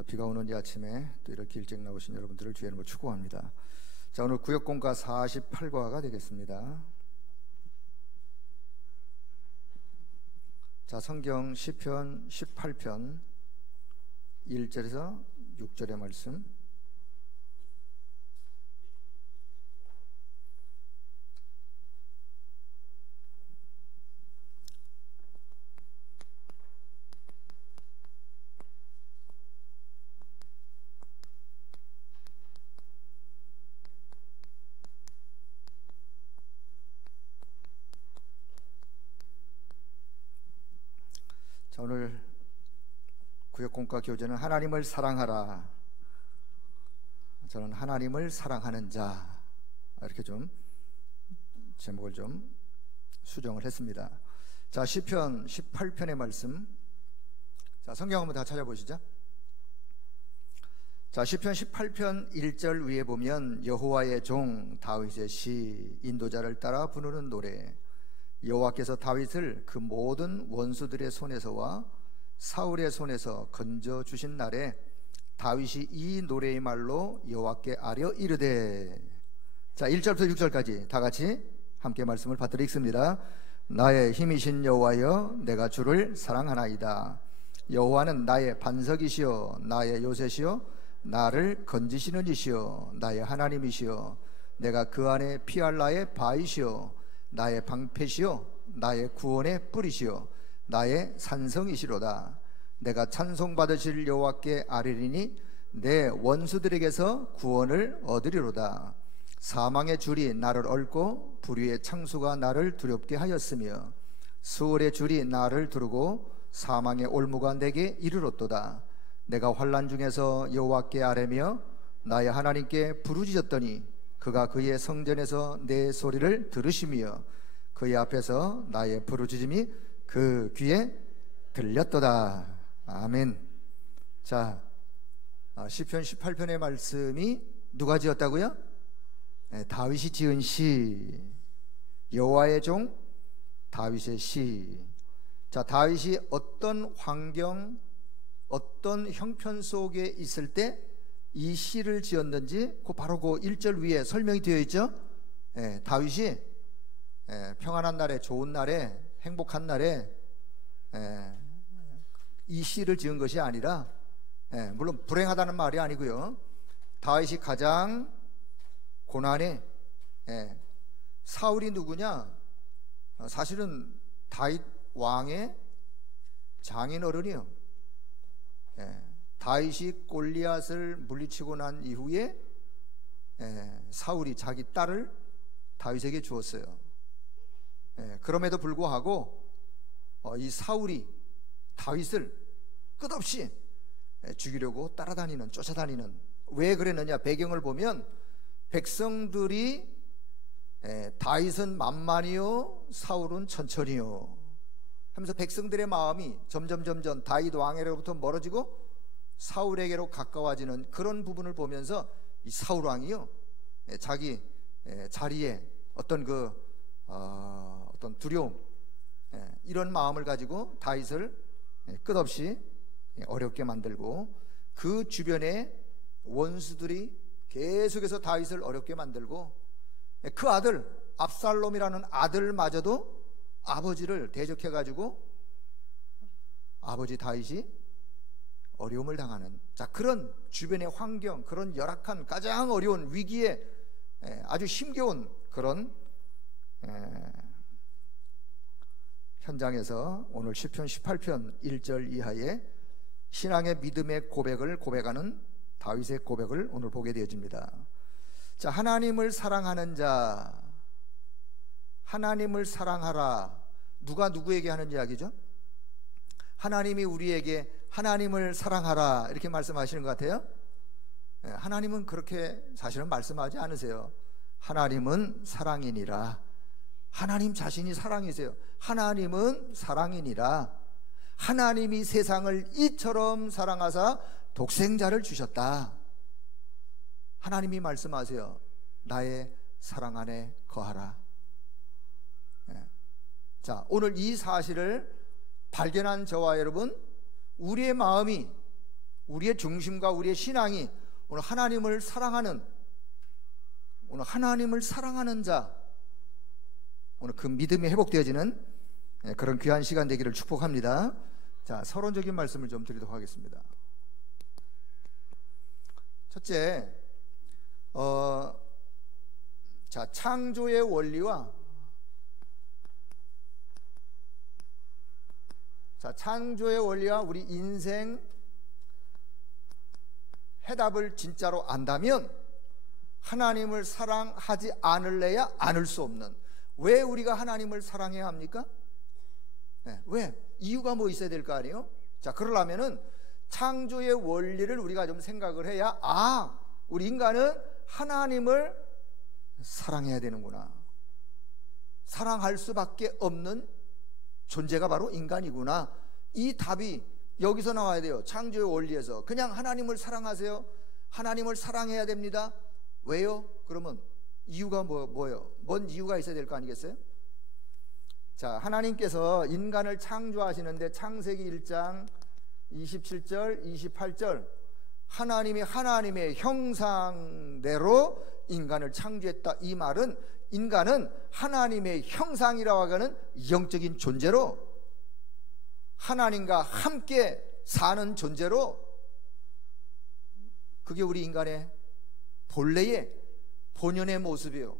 자, 비가 오는 이 아침에 또 이렇게 일찍 나오신 여러분들을 주의 이름으로 축복합니다. 자, 오늘 구역공과 48과가 되겠습니다. 자, 성경 시편 18편 1절에서 6절의 말씀. 자, 오늘 구역공과 교재는 하나님을 사랑하라. 저는 하나님을 사랑하는 자, 이렇게 좀 제목을 좀 수정을 했습니다. 자, 시편 18편의 말씀. 자, 성경 한번 다 찾아보시죠. 자, 시편 18편 1절 위에 보면 여호와의 종 다윗의 시, 인도자를 따라 부르는 노래. 여호와께서 다윗을 그 모든 원수들의 손에서와 사울의 손에서 건져 주신 날에 다윗이 이 노래의 말로 여호와께 아뢰어 이르되. 자, 1절부터 6절까지 다 같이 함께 말씀을 받들어 읽습니다. 나의 힘이신 여호와여, 내가 주를 사랑하나이다. 여호와는 나의 반석이시여, 나의 요새시여, 나를 건지시는 이시여, 나의 하나님이시여, 내가 그 안에 피할 나의 바이시여, 나의 방패시여, 나의 구원의 뿌리시여, 나의 산성이시로다. 내가 찬송받으실 여호와께 아뢰리니 내 원수들에게서 구원을 얻으리로다. 사망의 줄이 나를 얽고 불의의 창수가 나를 두렵게 하였으며 수월의 줄이 나를 두르고 사망의 올무가 내게 이르렀도다. 내가 환난 중에서 여호와께 아뢰며 나의 하나님께 부르짖었더니 그가 그의 성전에서 내 소리를 들으시며 그의 앞에서 나의 부르짖음이 그 귀에 들렸도다. 아멘. 자, 시편 18편의 말씀이 누가 지었다고요? 네, 다윗이 지은 시, 여호와의 종 다윗의 시. 자, 다윗이 어떤 환경, 어떤 형편 속에 있을 때 이 시를 지었는지 바로 그 1절 위에 설명이 되어 있죠. 다윗이 평안한 날에, 좋은 날에, 행복한 날에 이 시를 지은 것이 아니라, 물론 불행하다는 말이 아니고요, 다윗이 가장 고난에, 사울이 누구냐? 사실은 다윗 왕의 장인어른이요. 다윗이 골리앗을 물리치고 난 이후에 사울이 자기 딸을 다윗에게 주었어요. 그럼에도 불구하고 이 사울이 다윗을 끝없이 죽이려고 따라다니는, 쫓아다니는. 왜 그랬느냐? 배경을 보면 백성들이 다윗은 만만히요 사울은 천천히요 하면서 백성들의 마음이 점점 다윗 왕에게로부터 멀어지고 사울에게로 가까워지는 그런 부분을 보면서 이 사울 왕이요 자기 자리에 어떤 어떤 두려움, 이런 마음을 가지고 다윗을 끝없이 어렵게 만들고 그 주변에 원수들이 계속해서 다윗을 어렵게 만들고 그 아들 압살롬이라는 아들마저도 아버지를 대적해 가지고 아버지 다윗이 어려움을 당하는, 자, 그런 주변의 환경, 그런 열악한 가장 어려운 위기에 아주 힘겨운 그런 현장에서 오늘 시편 18편 1절 이하의 신앙의 믿음의 고백을 고백하는 다윗의 고백을 오늘 보게 되어집니다. 자, 하나님을 사랑하는 자, 하나님을 사랑하라. 누가 누구에게 하는 이야기죠? 하나님이 우리에게 하나님을 사랑하라 이렇게 말씀하시는 것 같아요. 하나님은 그렇게 사실은 말씀하지 않으세요. 하나님은 사랑이니라. 하나님 자신이 사랑이세요. 하나님은 사랑이니라. 하나님이 세상을 이처럼 사랑하사 독생자를 주셨다. 하나님이 말씀하세요. 나의 사랑 안에 거하라. 자, 오늘 이 사실을 발견한 저와 여러분, 우리의 마음이 우리의 중심과 우리의 신앙이 오늘 하나님을 사랑하는 자, 오늘 그 믿음이 회복되어지는 그런 귀한 시간 되기를 축복합니다. 자, 서론적인 말씀을 좀 드리도록 하겠습니다. 첫째, 창조의 원리와 우리 인생 해답을 진짜로 안다면 하나님을 사랑하지 않을래야 않을 수 없는, 왜 우리가 하나님을 사랑해야 합니까? 왜? 이유가 뭐 있어야 될 거 아니에요? 자, 그러려면은 창조의 원리를 우리가 좀 생각을 해야, 우리 인간은 하나님을 사랑해야 되는구나, 사랑할 수밖에 없는 존재가 바로 인간이구나, 이 답이 여기서 나와야 돼요. 창조의 원리에서. 그냥 하나님을 사랑하세요, 하나님을 사랑해야 됩니다. 왜요? 그러면 이유가 뭐예요? 뭔 이유가 있어야 될 거 아니겠어요? 자, 하나님께서 인간을 창조하시는데 창세기 1장 27절 28절 하나님의 형상대로 인간을 창조했다, 이 말은 인간은 하나님의 형상이라고 하는 영적인 존재로, 하나님과 함께 사는 존재로, 그게 우리 인간의 본래의 본연의 모습이에요.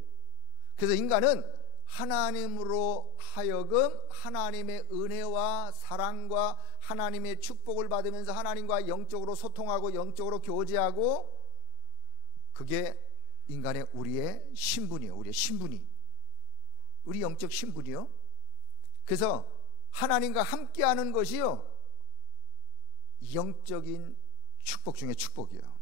그래서 인간은 하나님으로 하여금 하나님의 은혜와 사랑과 하나님의 축복을 받으면서 하나님과 영적으로 소통하고 영적으로 교제하고, 그게 인간의 우리의 신분이에요. 우리의 신분이, 우리 영적 신분이요. 그래서 하나님과 함께하는 것이요, 영적인 축복 중에 축복이에요.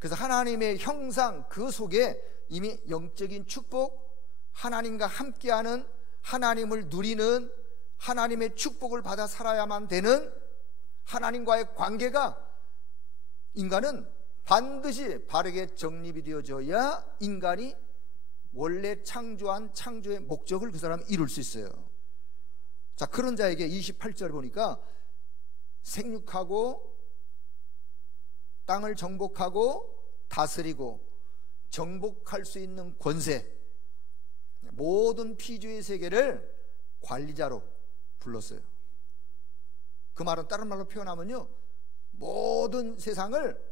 그래서 하나님의 형상, 그 속에 이미 영적인 축복, 하나님과 함께하는, 하나님을 누리는, 하나님의 축복을 받아 살아야만 되는 하나님과의 관계가 인간은 반드시 바르게 정립이 되어져야 인간이 원래 창조한 창조의 목적을 그 사람이 이룰 수 있어요. 자, 그런 자에게 28절 보니까 생육하고 땅을 정복하고 다스리고 정복할 수 있는 권세, 모든 피조의 세계를 관리자로 불렀어요. 그 말은 다른 말로 표현하면요, 모든 세상을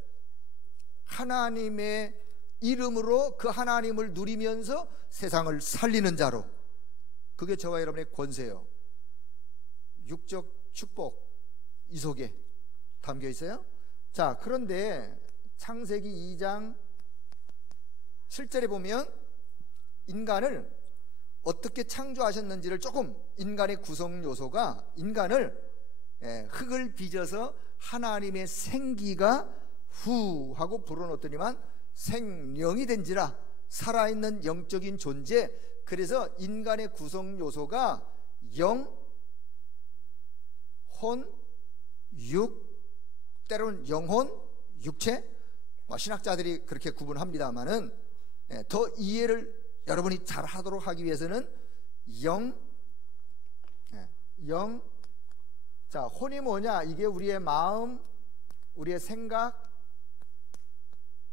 하나님의 이름으로 그 하나님을 누리면서 세상을 살리는 자로, 그게 저와 여러분의 권세예요. 육적 축복 이 속에 담겨 있어요. 자, 그런데 창세기 2장 7절에 보면 인간을 어떻게 창조하셨는지를 조금, 인간의 구성 요소가 인간을 흙을 빚어서 하나님의 생기가 후 하고 불어넣더니만 생령이 된지라, 살아있는 영적인 존재. 그래서 인간의 구성 요소가 영, 혼, 육, 때로는 영혼, 육체, 신학자들이 그렇게 구분합니다만은 더 이해를 여러분이 잘 하도록 하기 위해서는 자, 혼이 뭐냐? 이게 우리의 마음, 우리의 생각,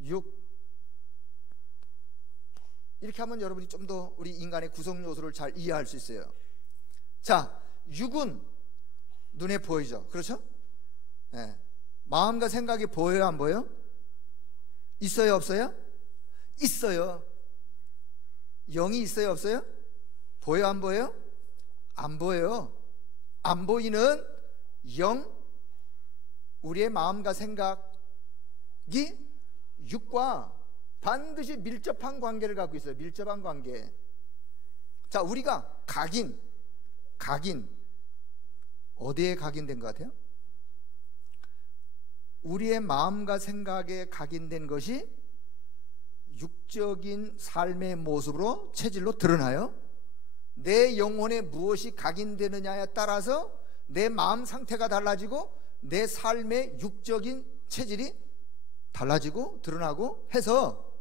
육, 이렇게 하면 여러분이 좀 더 우리 인간의 구성 요소를 잘 이해할 수 있어요. 자, 육은 눈에 보이죠, 그렇죠? 마음과 생각이 보여요, 안 보여요? 있어요, 없어요? 있어요. 영이 있어요, 없어요? 보여, 안 보여요? 안 보여요. 안 보이는 영, 우리의 마음과 생각이 육과 반드시 밀접한 관계를 갖고 있어요. 밀접한 관계. 자, 우리가 각인 어디에 각인된 것 같아요? 우리의 마음과 생각에 각인된 것이 육적인 삶의 모습으로 체질로 드러나요. 내 영혼에 무엇이 각인되느냐에 따라서 내 마음 상태가 달라지고 내 삶의 육적인 체질이 달라지고 드러나고 해서,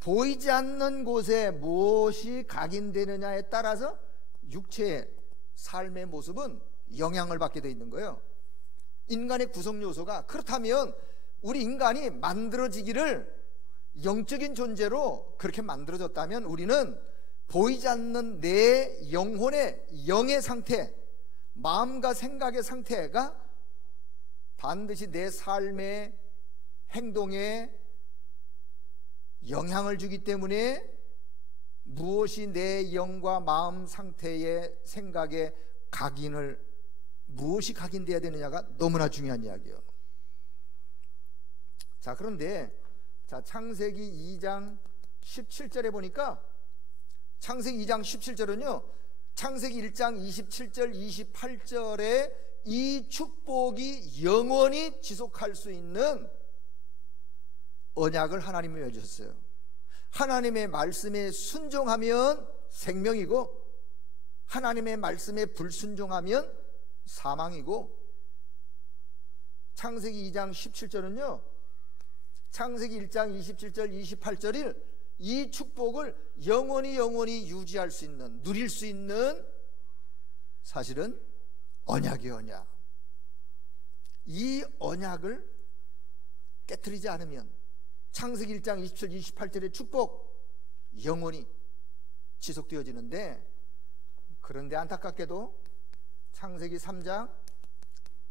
보이지 않는 곳에 무엇이 각인되느냐에 따라서 육체의 삶의 모습은 영향을 받게 돼 있는 거예요. 인간의 구성 요소가. 그렇다면 우리 인간이 만들어지기를 영적인 존재로 그렇게 만들어졌다면 우리는 보이지 않는 내 영혼의 영의 상태, 마음과 생각의 상태가 반드시 내 삶의 행동에 영향을 주기 때문에 무엇이 내 영과 마음 상태의 생각에 무엇이 각인되어야 되느냐가 너무나 중요한 이야기예요. 자, 그런데 창세기 2장 17절에 보니까 창세기 2장 17절은요 창세기 1장 27절 28절에 이 축복이 영원히 지속할 수 있는 언약을 하나님이 맺으셨어요. 하나님의 말씀에 순종하면 생명이고 하나님의 말씀에 불순종하면 사망이고, 창세기 2장 17절은요 창세기 1장 27절 28절을 이 축복을 영원히 유지할 수 있는, 누릴 수 있는 사실은 언약이에요. 언약. 이 언약을 깨트리지 않으면 창세기 1장 27, 28절의 축복 영원히 지속되어지는데, 그런데 안타깝게도 창세기 3장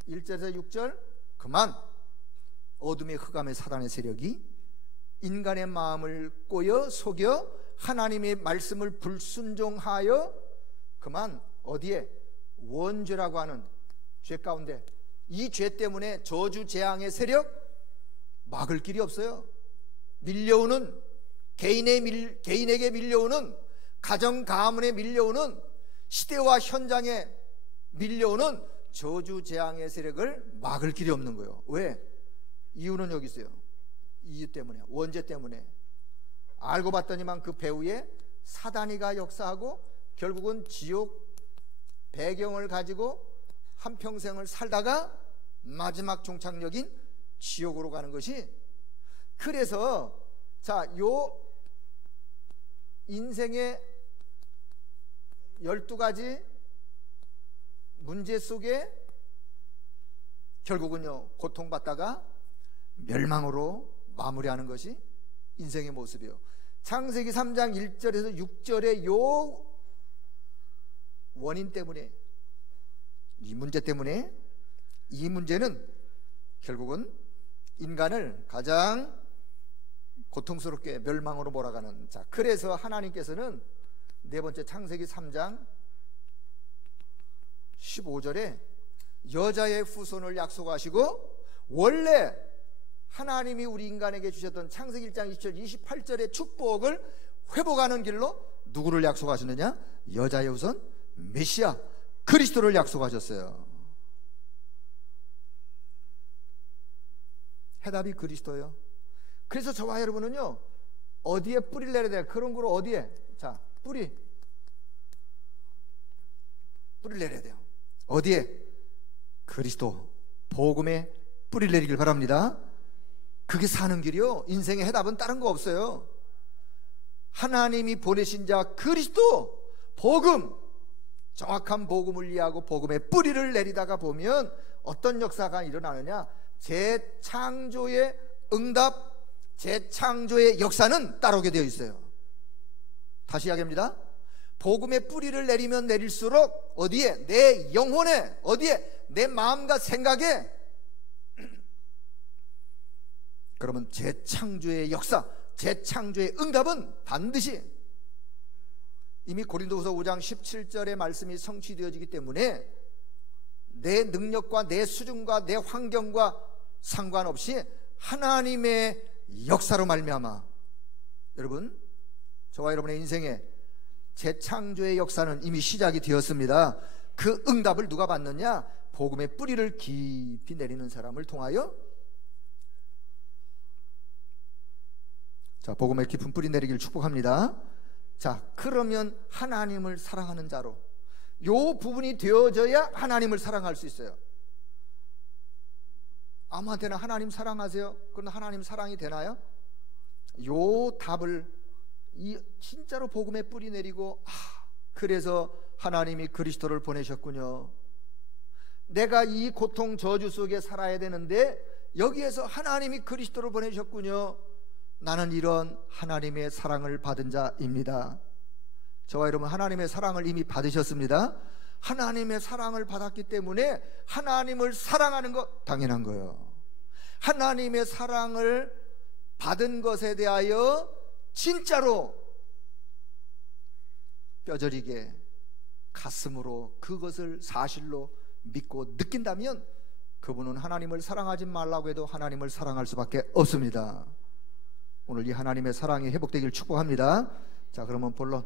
1절에서 6절 그만 어둠의 흑암의 사단의 세력이 인간의 마음을 꼬여 속여 하나님의 말씀을 불순종하여 그만 어디에? 원죄라고 하는 죄 가운데, 이 죄 때문에 저주 재앙의 세력 막을 길이 없어요. 밀려오는 개인에게 밀려오는, 가정 가문에 밀려오는, 시대와 현장에 밀려오는 저주 재앙의 세력을 막을 길이 없는 거예요. 왜? 이유는 여기 있어요. 이유 때문에, 원죄 때문에. 알고 봤더니만 그 배후에 사단이가 역사하고 결국은 지옥 배경을 가지고 한평생을 살다가 마지막 종착역인 지옥으로 가는 것이, 그래서 요 인생의 12가지 문제 속에 결국은요 고통받다가 멸망으로 마무리하는 것이 인생의 모습이에요. 창세기 3장 1절에서 6절의 요 원인 때문에, 이 문제 때문에, 이 문제는 결국은 인간을 가장 고통스럽게 멸망으로 몰아가는. 그래서 하나님께서는 네 번째 창세기 3장 15절에 여자의 후손을 약속하시고, 원래 하나님이 우리 인간에게 주셨던 창세기 1장 20절 28절의 축복을 회복하는 길로 누구를 약속하셨느냐? 여자의 후손 메시아 그리스도를 약속하셨어요. 해답이 그리스도예요. 그래서 저와 여러분은요 어디에 뿌리를 내려야 돼요? 그런 거로 어디에? 뿌리를 내려야 돼요. 어디에? 그리스도 복음에 뿌리를 내리길 바랍니다. 그게 사는 길이요. 인생의 해답은 다른 거 없어요. 하나님이 보내신 자 그리스도 복음, 정확한 복음을 이해하고 복음에 뿌리를 내리다가 보면 어떤 역사가 일어나느냐? 재창조의 응답, 재창조의 역사는 따라오게 되어 있어요. 다시 이야기합니다. 복음에 뿌리를 내리면 내릴수록 어디에? 내 영혼에, 어디에? 내 마음과 생각에. 그러면 재창조의 역사, 재창조의 응답은 반드시 이미 고린도후서 5장 17절의 말씀이 성취되어지기 때문에 내 능력과 내 수준과 내 환경과 상관없이 하나님의 역사로 말미암아 여러분, 저와 여러분의 인생에 재창조의 역사는 이미 시작이 되었습니다. 그 응답을 누가 받느냐? 복음의 뿌리를 깊이 내리는 사람을 통하여. 복음의 깊은 뿌리 내리기를 축복합니다. 그러면 하나님을 사랑하는 자로, 요 부분이 되어져야 하나님을 사랑할 수 있어요. 아무한테나 하나님 사랑하세요? 그러나 하나님 사랑이 되나요? 요 답을 진짜로 복음에 뿌리 내리고, 그래서 하나님이 그리스도를 보내셨군요. 내가 이 고통 저주 속에 살아야 되는데 여기에서 하나님이 그리스도를 보내셨군요. 나는 이런 하나님의 사랑을 받은 자입니다. 저와 여러분, 하나님의 사랑을 이미 받으셨습니다. 하나님의 사랑을 받았기 때문에 하나님을 사랑하는 것 당연한 거예요. 하나님의 사랑을 받은 것에 대하여 진짜로 뼈저리게 가슴으로 그것을 사실로 믿고 느낀다면 그분은 하나님을 사랑하지 말라고 해도 하나님을 사랑할 수밖에 없습니다. 오늘 이 하나님의 사랑이 회복되길 축복합니다. 자, 그러면 본론.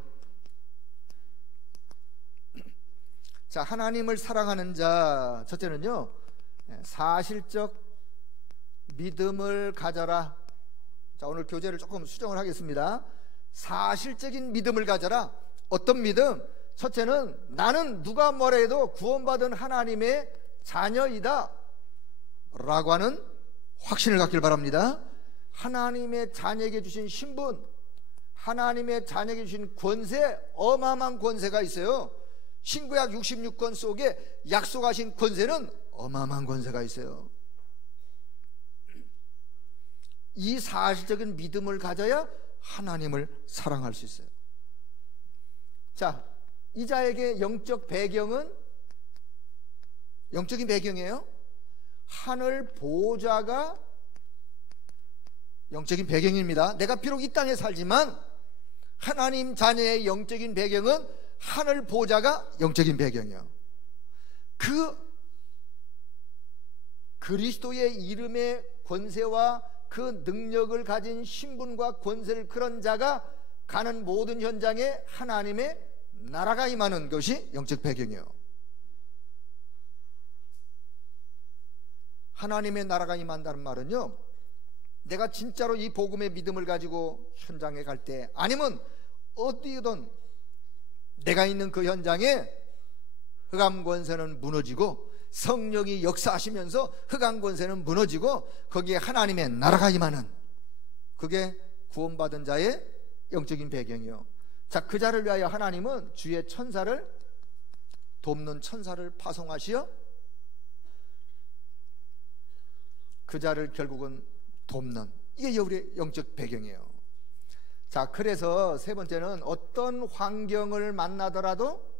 자, 하나님을 사랑하는 자, 첫째는요, 사실적 믿음을 가져라. 자, 오늘 교재를 조금 수정을 하겠습니다. 사실적인 믿음을 가져라. 어떤 믿음? 첫째는 나는 누가 뭐라 해도 구원받은 하나님의 자녀이다 라고 하는 확신을 갖길 바랍니다. 하나님의 자녀에게 주신 신분, 하나님의 자녀에게 주신 권세, 어마어마한 권세가 있어요. 신구약 66권 속에 약속하신 권세는 어마어마한 권세가 있어요. 이 사실적인 믿음을 가져야 하나님을 사랑할 수 있어요. 자, 이 자에게 영적 배경은 영적인 배경이에요. 하늘 보호자가 영적인 배경입니다. 내가 비록 이 땅에 살지만 하나님 자녀의 영적인 배경은 하늘 보호자가 영적인 배경이에요. 그 그리스도의 이름의 권세와 그 능력을 가진 신분과 권세를 그런 자가 가는 모든 현장에 하나님의 나라가 임하는 것이 영적 배경이에요. 하나님의 나라가 임한다는 말은요, 내가 진짜로 이 복음의 믿음을 가지고 현장에 갈 때, 아니면 어디든 내가 있는 그 현장에 흑암 권세는 무너지고 성령이 역사하시면서 흑암 권세는 무너지고 거기에 하나님의 나라가 임하는, 그게 구원받은 자의 영적인 배경이요. 자, 그 자를 위하여 하나님은 주의 천사를, 돕는 천사를 파송하시어 그 자를 결국은 돕는, 이게 우리의 영적 배경이에요. 자, 그래서 세 번째는 어떤 환경을 만나더라도,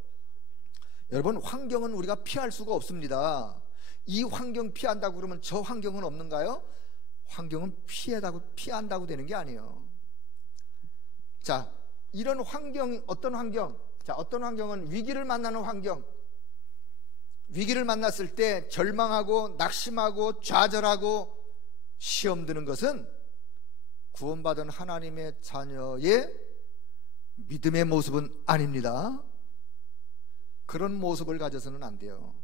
여러분, 환경은 우리가 피할 수가 없습니다. 이 환경 피한다고 그러면 저 환경은 없는가요? 환경은 피한다고 되는 게 아니에요. 자, 이런 환경, 어떤 환경? 자, 어떤 환경은 위기를 만나는 환경. 위기를 만났을 때 절망하고 낙심하고 좌절하고 시험 드는 것은 구원받은 하나님의 자녀의 믿음의 모습은 아닙니다. 그런 모습을 가져서는 안 돼요.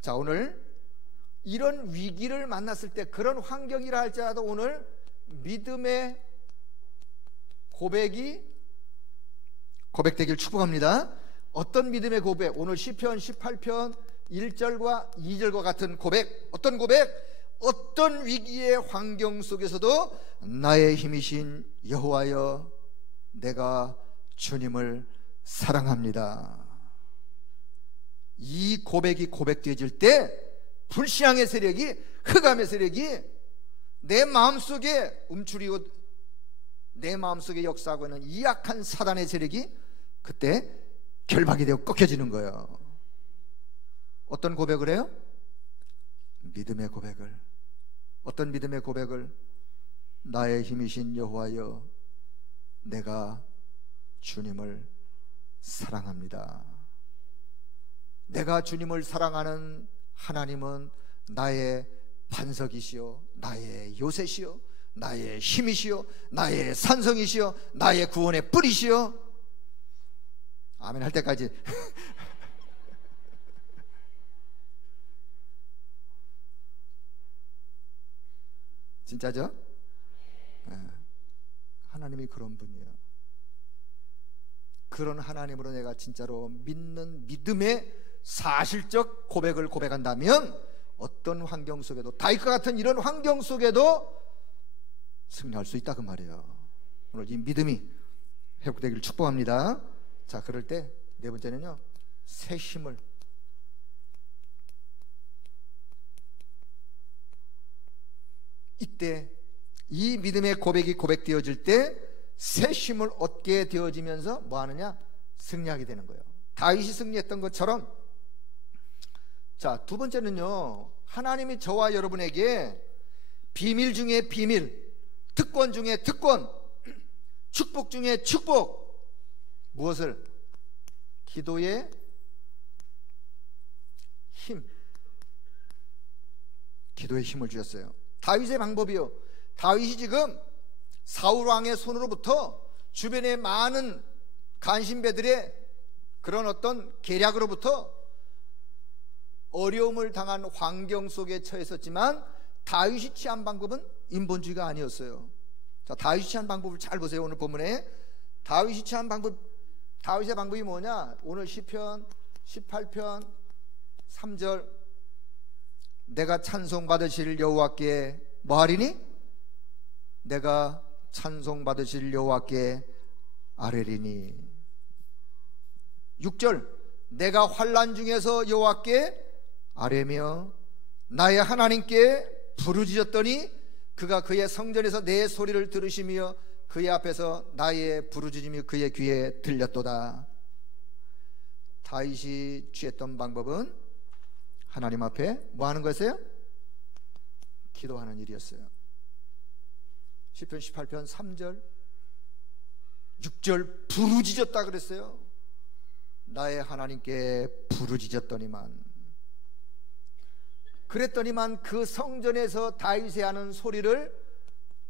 자, 오늘 이런 위기를 만났을 때, 그런 환경이라 할지라도 오늘 믿음의 고백되길 축복합니다. 어떤 믿음의 고백? 오늘 시편 18편 1절과 2절과 같은 고백. 어떤 고백? 어떤 위기의 환경 속에서도 나의 힘이신 여호와여, 내가 주님을 사랑합니다. 이 고백이 고백되어질 때 불신앙의 세력이, 흑암의 세력이 내 마음속에 움츠리고 내 마음속에 역사하고 있는 이 약한 사단의 세력이 그때 결박이 되어 꺾여지는 거예요. 어떤 고백을 해요? 믿음의 고백을. 어떤 믿음의 고백을? 나의 힘이신 여호와여, 내가 주님을 사랑합니다. 내가 주님을 사랑하는 하나님은 나의 반석이시요, 나의 요새시요, 나의 힘이시요, 나의 산성이시요, 나의 구원의 뿌리시요. 아멘 할 때까지 진짜죠? 하나님이 그런 분이에요. 그런 하나님으로 내가 진짜로 믿는 믿음의 사실적 고백을 고백한다면 어떤 환경 속에도, 다윗과 같은 이런 환경 속에도 승리할 수 있다, 그 말이에요. 오늘 이 믿음이 회복되기를 축복합니다. 자, 그럴 때 네 번째는요, 새 힘을, 이때 이 믿음의 고백이 고백되어질 때 새 힘을 얻게 되어지면서 뭐 하느냐? 승리하게 되는 거예요. 다윗이 승리했던 것처럼. 자, 두 번째는요, 하나님이 저와 여러분에게 비밀 중에 비밀, 특권 중에 특권, 축복 중에 축복, 무엇을? 기도의 힘, 기도의 힘을 주셨어요. 다윗의 방법이요, 다윗이 지금 사울 왕의 손으로부터 주변의 많은 간신배들의 그런 어떤 계략으로부터 어려움을 당한 환경 속에 처했었지만 다윗이 취한 방법은 인본주의가 아니었어요. 자, 다윗이 취한 방법을 잘 보세요. 오늘 본문에 다윗이 취한 방법, 다윗의 방법이 뭐냐? 오늘 시편 18편 3절, 내가 찬송 받으실 여호와께 뭐하리니? 내가 찬송 받으실 여호와께 아뢰리니. 6절, 내가 환난 중에서 여호와께 아뢰며 나의 하나님께 부르짖었더니 그가 그의 성전에서 내 소리를 들으시며 그의 앞에서 나의 부르짖음이 그의 귀에 들렸도다. 다윗이 취했던 방법은 하나님 앞에 뭐 하는 거였어요? 기도하는 일이었어요. 시편 18편 3절 6절 부르짖었다 그랬어요. 나의 하나님께 부르짖었더니만, 그랬더니만 그 성전에서 다윗이 하는 소리를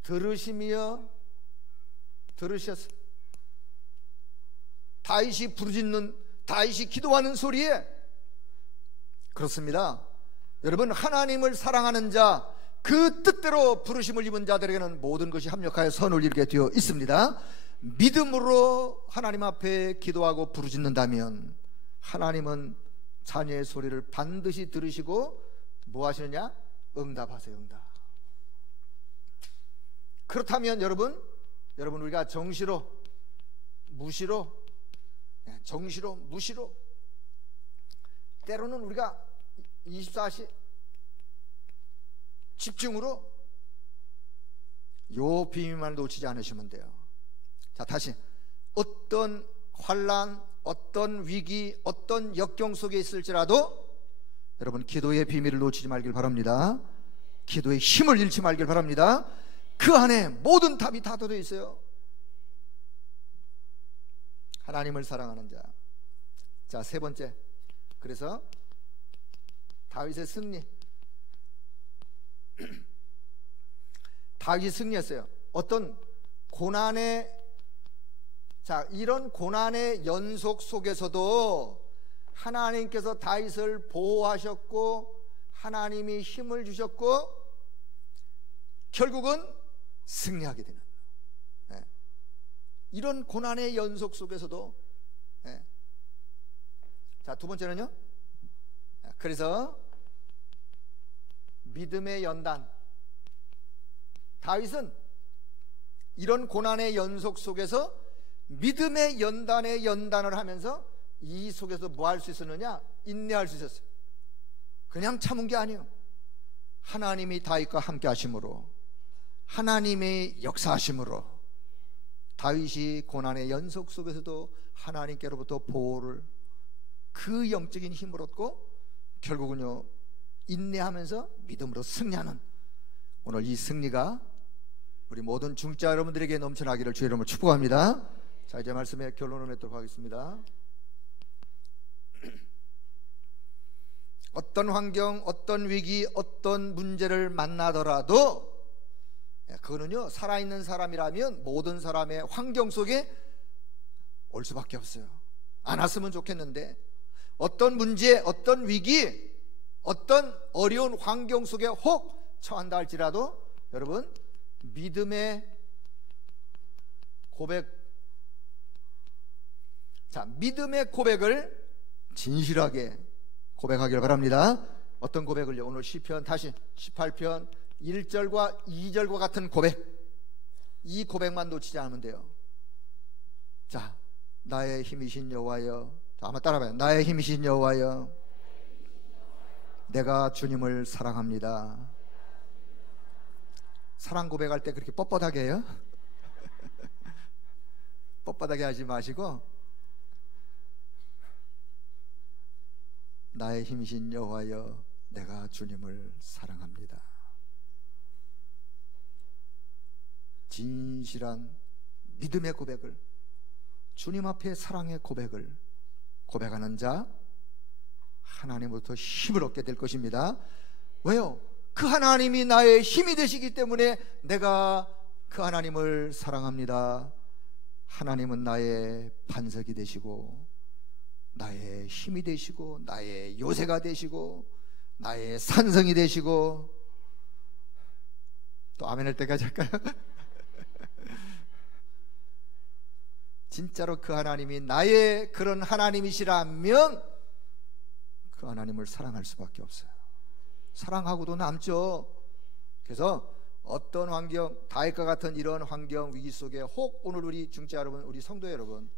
들으시며 들으셨어요. 다윗이 부르짖는, 다윗이 기도하는 소리에, 그렇습니다. 여러분, 하나님을 사랑하는 자, 그 뜻대로 부르심을 입은 자들에게는 모든 것이 합력하여 선을 이루게 되어 있습니다. 믿음으로 하나님 앞에 기도하고 부르짖는다면 하나님은 자녀의 소리를 반드시 들으시고 뭐 하시느냐? 응답하세요. 응답. 그렇다면 여러분 우리가 정시로 무시로, 정시로 무시로, 때로는 우리가 24시 집중으로 요 비밀만 놓치지 않으시면 돼요. 자, 다시, 어떤 환난, 어떤 위기, 어떤 역경 속에 있을지라도 여러분 기도의 비밀을 놓치지 말길 바랍니다. 기도의 힘을 잃지 말길 바랍니다. 그 안에 모든 답이 다 들어 있어요. 하나님을 사랑하는 자. 자, 세 번째, 그래서 다윗의 승리. 다윗이 승리했어요. 어떤 고난의, 자, 이런 고난의 연속 속에서도 하나님께서 다윗을 보호하셨고 하나님이 힘을 주셨고 결국은 승리하게 되는, 이런 고난의 연속 속에서도. 자, 두 번째는요, 그래서 믿음의 연단. 다윗은 이런 고난의 연속 속에서 믿음의 연단에 연단을 하면서 이 속에서 뭐 할 수 있었느냐? 인내할 수 있었어요. 그냥 참은 게 아니에요. 하나님이 다윗과 함께 하심으로, 하나님의 역사하심으로 다윗이 고난의 연속 속에서도 하나님께로부터 보호를, 그 영적인 힘을 얻고 결국은요 인내하면서 믿음으로 승리하는, 오늘 이 승리가 우리 모든 중자 여러분들에게 넘쳐나기를 주의 이름으로 축복합니다. 자, 이제 말씀의 결론을 맺도록 하겠습니다. 어떤 환경, 어떤 위기, 어떤 문제를 만나더라도 그거는요, 살아있는 사람이라면 모든 사람의 환경 속에 올 수밖에 없어요. 안 왔으면 좋겠는데, 어떤 문제, 어떤 위기, 어떤 어려운 환경 속에 혹 처한다 할지라도 여러분 믿음의 고백, 자, 믿음의 고백을 진실하게 고백하기를 바랍니다. 어떤 고백을요? 오늘 시편, 다시 18편 1절과 2절과 같은 고백, 이 고백만 놓치지 않으면 돼요. 자, 나의 힘이신 여호와여. 자, 한번 따라봐요. 나의 힘이신 여호와여, 내가 주님을 사랑합니다. 사랑 고백할 때 그렇게 뻣뻣하게 해요? 뻣뻣하게 하지 마시고 나의 힘이신 여호와여 내가 주님을 사랑합니다. 진실한 믿음의 고백을, 주님 앞에 사랑의 고백을 고백하는 자 하나님으로부터 힘을 얻게 될 것입니다. 왜요? 그 하나님이 나의 힘이 되시기 때문에 내가 그 하나님을 사랑합니다. 하나님은 나의 반석이 되시고 나의 힘이 되시고 나의 요새가 되시고 나의 산성이 되시고, 또 아멘 할 때까지 할까요? 진짜로 그 하나님이 나의 그런 하나님이시라면 그 하나님을 사랑할 수밖에 없어요. 사랑하고도 남죠. 그래서 어떤 환경, 다윗과 같은 이런 환경 위기 속에 혹 오늘 우리 중자 여러분, 우리 성도 여러분,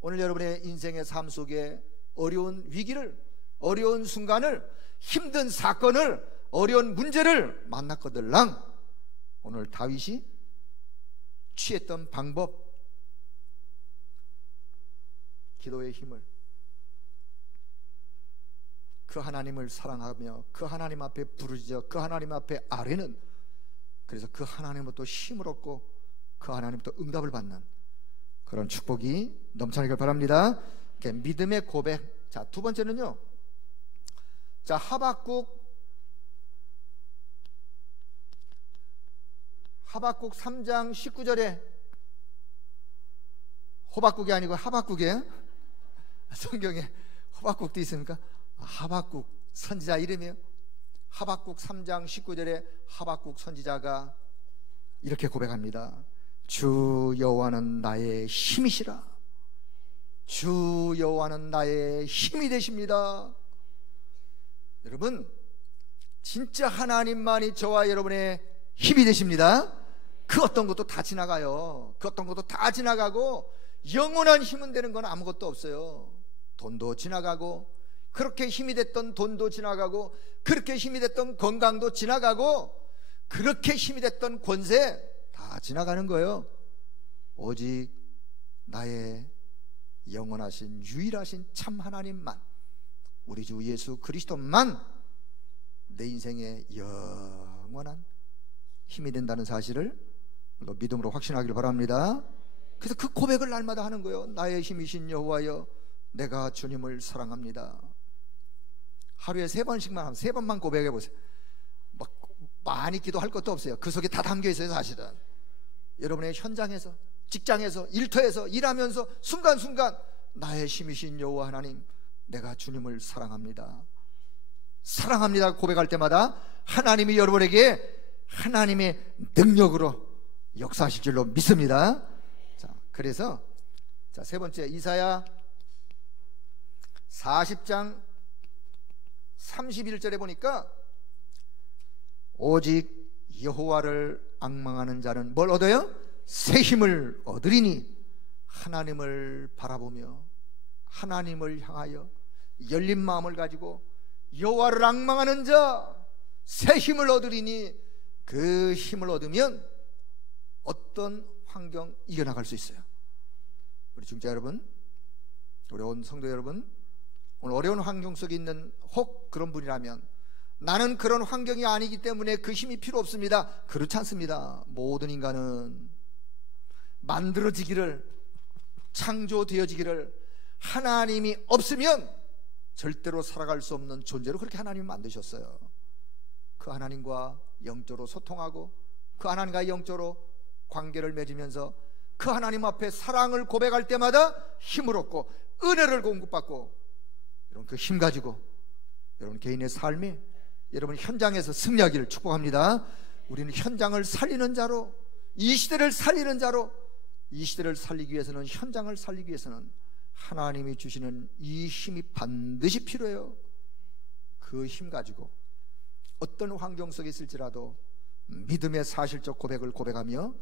오늘 여러분의 인생의 삶 속에 어려운 위기를, 어려운 순간을, 힘든 사건을, 어려운 문제를 만났거들랑 오늘 다윗이 취했던 방법, 기도의 힘을, 그 하나님을 사랑하며 그 하나님 앞에 부르짖어 그 하나님 앞에 아뢰는, 그래서 그 하나님부터 힘을 얻고 그 하나님부터 응답을 받는 그런 축복이 넘쳐나길 바랍니다. 믿음의 고백. 자, 두 번째는요, 자, 하박국 3장 19절에, 호박국이 아니고 하박국이에요. 성경에 호박국도 있습니까? 하박국 선지자 이름이에요. 하박국 3장 19절에 하박국 선지자가 이렇게 고백합니다. 주 여호와는 나의 힘이시라. 주 여호와는 나의 힘이 되십니다. 여러분, 진짜 하나님만이 저와 여러분의 힘이 되십니다. 그 어떤 것도 다 지나가요. 그 어떤 것도 다 지나가고 영원한 힘은 되는 건 아무것도 없어요. 돈도 지나가고, 그렇게 힘이 됐던 돈도 지나가고, 그렇게 힘이 됐던 건강도 지나가고, 그렇게 힘이 됐던 권세 다 지나가는 거예요. 오직 나의 영원하신 유일하신 참 하나님만, 우리 주 예수 그리스도만 내 인생의 영원한 힘이 된다는 사실을 믿음으로 확신하기를 바랍니다. 그래서 그 고백을 날마다 하는 거예요. 나의 힘이신 여호와여 내가 주님을 사랑합니다. 하루에 3번씩만 하면 3번만 고백해 보세요. 막 많이 기도할 것도 없어요. 그 속에 다 담겨 있어요. 사실은 여러분의 현장에서, 직장에서, 일터에서, 일하면서 순간순간 나의 힘이신 여호와 하나님 내가 주님을 사랑합니다. 사랑합니다 고백할 때마다 하나님이 여러분에게 하나님의 능력으로 역사하실 줄로 믿습니다. 자, 그래서 자, 세 번째, 이사야 40장 31절에 보니까 오직 여호와를 앙망하는 자는 뭘 얻어요? 새 힘을 얻으리니 하나님을 바라보며 하나님을 향하여 열린 마음을 가지고 여호와를 앙망하는 자 새 힘을 얻으리니, 그 힘을 얻으면 어떤 환경 이겨나갈 수 있어요. 우리 중자 여러분, 우리 온 성도 여러분, 오늘 어려운 환경 속에 있는 혹 그런 분이라면, 나는 그런 환경이 아니기 때문에 그 힘이 필요 없습니다. 그렇지 않습니다. 모든 인간은 만들어지기를, 창조되어지기를, 하나님이 없으면 절대로 살아갈 수 없는 존재로 그렇게 하나님이 만드셨어요. 그 하나님과 영적으로 소통하고 그 하나님과 영적으로 관계를 맺으면서 그 하나님 앞에 사랑을 고백할 때마다 힘을 얻고 은혜를 공급받고, 여러분 그 힘 가지고 여러분 개인의 삶이 여러분 현장에서 승리하기를 축복합니다. 우리는 현장을 살리는 자로, 이 시대를 살리는 자로, 이 시대를 살리기 위해서는, 현장을 살리기 위해서는 하나님이 주시는 이 힘이 반드시 필요해요. 그 힘 가지고 어떤 환경 속에 있을지라도 믿음의 사실적 고백을 고백하며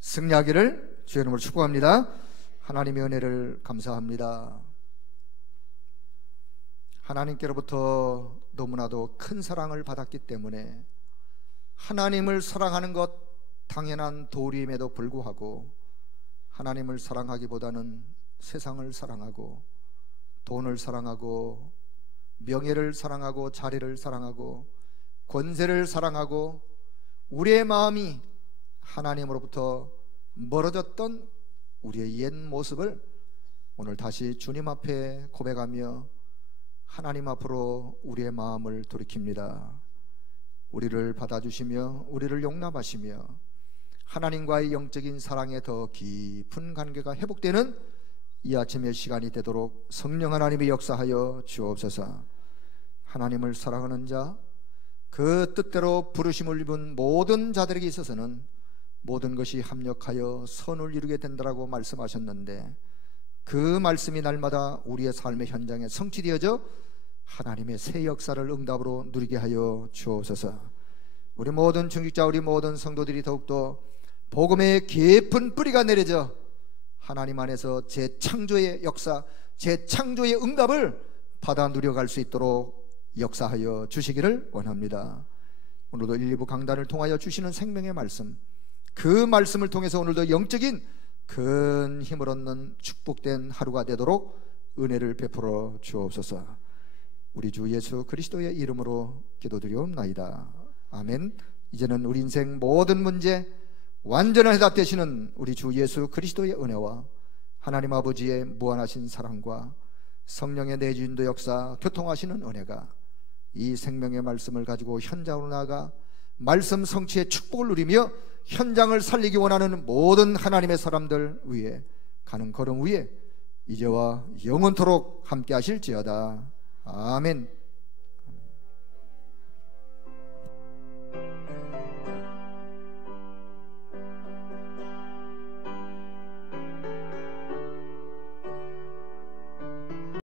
승리하기를 주의 이름으로 축복합니다. 하나님의 은혜를 감사합니다. 하나님께로부터 너무나도 큰 사랑을 받았기 때문에 하나님을 사랑하는 것, 당연한 도리임에도 불구하고 하나님을 사랑하기보다는 세상을 사랑하고 돈을 사랑하고 명예를 사랑하고 자리를 사랑하고 권세를 사랑하고 우리의 마음이 하나님으로부터 멀어졌던 우리의 옛 모습을 오늘 다시 주님 앞에 고백하며 하나님 앞으로 우리의 마음을 돌이킵니다. 우리를 받아주시며 우리를 용납하시며 하나님과의 영적인 사랑에 더 깊은 관계가 회복되는 이 아침의 시간이 되도록 성령 하나님이 역사하여 주옵소서. 하나님을 사랑하는 자, 그 뜻대로 부르심을 입은 모든 자들에게 있어서는 모든 것이 합력하여 선을 이루게 된다라고 말씀하셨는데, 그 말씀이 날마다 우리의 삶의 현장에 성취되어져 하나님의 새 역사를 응답으로 누리게 하여 주옵소서. 우리 모든 중직자, 우리 모든 성도들이 더욱더 복음의 깊은 뿌리가 내려져 하나님 안에서 재창조의 역사, 재창조의 응답을 받아 누려갈 수 있도록 역사하여 주시기를 원합니다. 오늘도 1, 2부 강단을 통하여 주시는 생명의 말씀, 그 말씀을 통해서 오늘도 영적인 큰 힘을 얻는 축복된 하루가 되도록 은혜를 베풀어 주옵소서. 우리 주 예수 그리스도의 이름으로 기도드리옵나이다. 아멘. 이제는 우리 인생 모든 문제 완전한 해답 되시는 우리 주 예수 그리스도의 은혜와 하나님 아버지의 무한하신 사랑과 성령의 내주인도 역사, 교통하시는 은혜가 이 생명의 말씀을 가지고 현장으로 나아가 말씀 성취의 축복을 누리며 현장을 살리기 원하는 모든 하나님의 사람들 위에 가는 걸음 위에 이제와 영원토록 함께 하실지어다. 아멘.